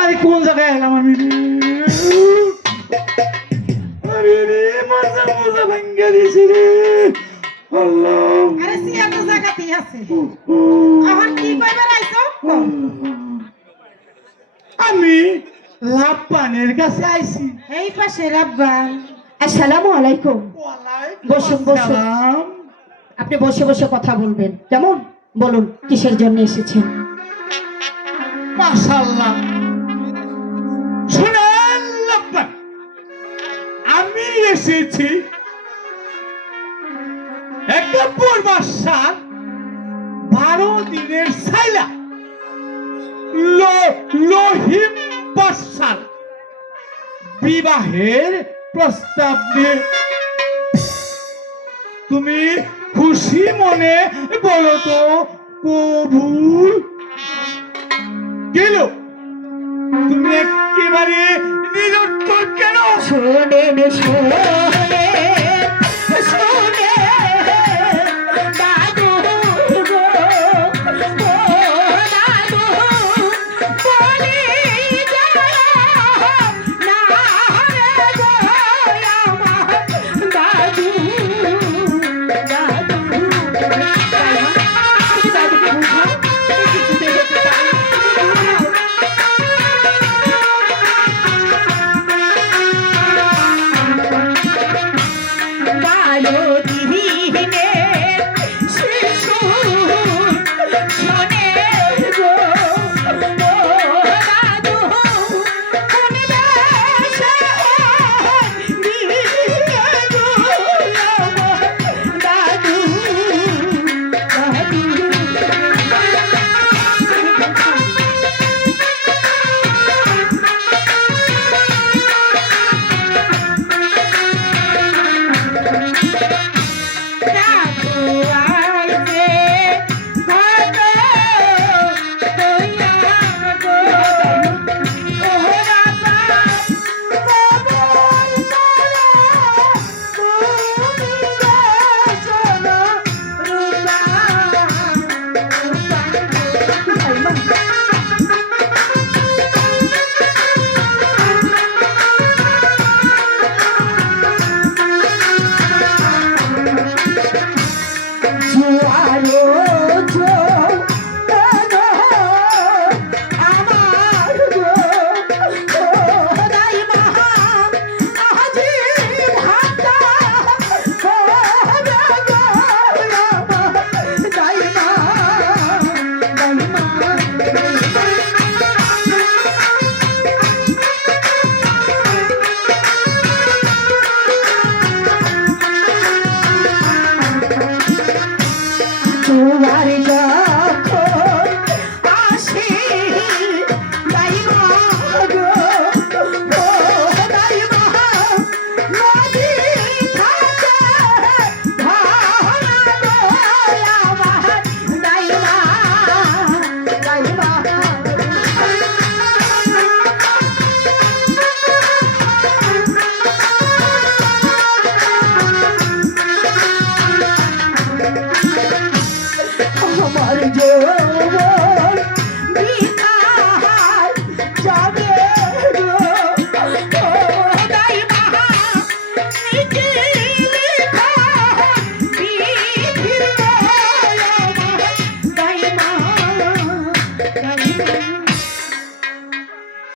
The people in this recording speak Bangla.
আরে কোন জায়গায় এলাম আমি আরে রে মাজা মাজা ভাঙ্গা দিছি রে আল্লাহ আরে সিয়া তো জায়গাতেই আছে এখন কি কইবার আইছো আমি লাভ পানের কাছে আইছি এই পাশে রাব্বা আসসালামু আলাইকুম। বসুন বসুন, সালাম আপনি বসে বসে কথা বলবেন কেমন? বলুন কিসের জন্য এসেছেন? মাশাআল্লাহ শুনেন লাব্বান আমি এসেছি একটা পূর্বাশার 12 দিনের সাইলা লোহিম বাদশার বিবাহের প্রস্তাব নিয়ে তুমি খুশি মনে বলো তো কবুল গেল তুমি একেবারে নিরুত্তর কেন? শোনেন শোনেন